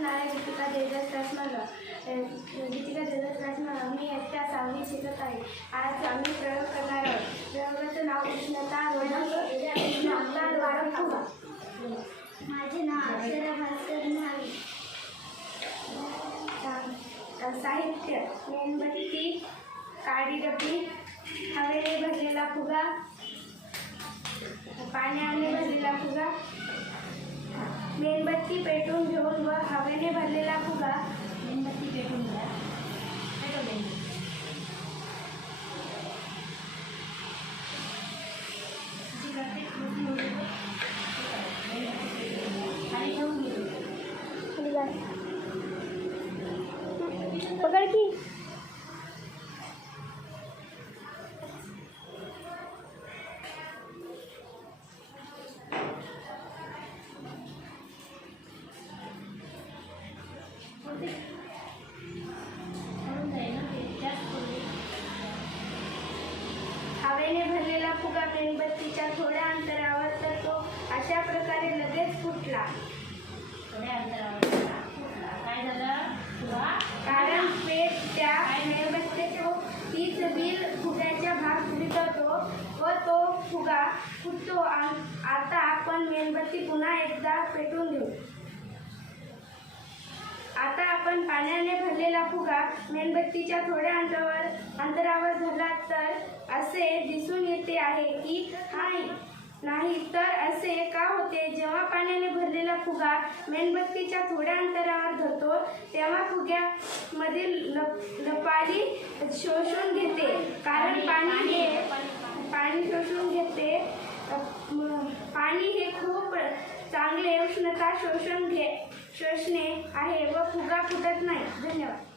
गीतिका देवदास रासमाला गीतिका देवदास रासमाला मी एकट्या सावली शिकत आहे. आज आम्ही प्रयोग करणार आहोत. प्रयोगाचं नाव उष्णता माझे नाव अक्षरा भास्कर न्हावी साहित्य मेणबत्ती काळी डबी हवेने भरलेला फुगा पाण्याने भरलेला फुगा हवेने भरलेला फुगा. मेणबत्ती पेटून द्या पेटवलेली पकड की. हवेने भरलेला फुगा मेणबत्तीच्या थोड्या अंतरावर तर तो अशा प्रकारे लगेच फुटला. थोड्या अंतरावर गेला. काय झालं? कारण पेट त्या मेणबत्तीच्या तीच बिल फुग्याच्या भाग फुटतो व तो फुगा फुटतो. आ- आता आपण मेणबत्ती पुन्हा एकदा पेटवून घेऊ. आता आपण पाण्याने भरलेला फुगा मेणबत्तीच्या थोड्या अंतरावर अंतरावर धरला तर असे दिसून येते आहे की नाही. नाही तर असे का होते? जेव्हा पाण्याने भरलेला फुगा मेणबत्तीच्या थोड्या अंतरावर धरतो तेव्हा फुग्यामधील लप लपाली शोषून घेते. कारण पाणी हे पाणी शोषून घेते अ, म- पाणी हे खूप शोषण घे शोषणे आहे व फुगा फुटत नाही. धन्यवाद.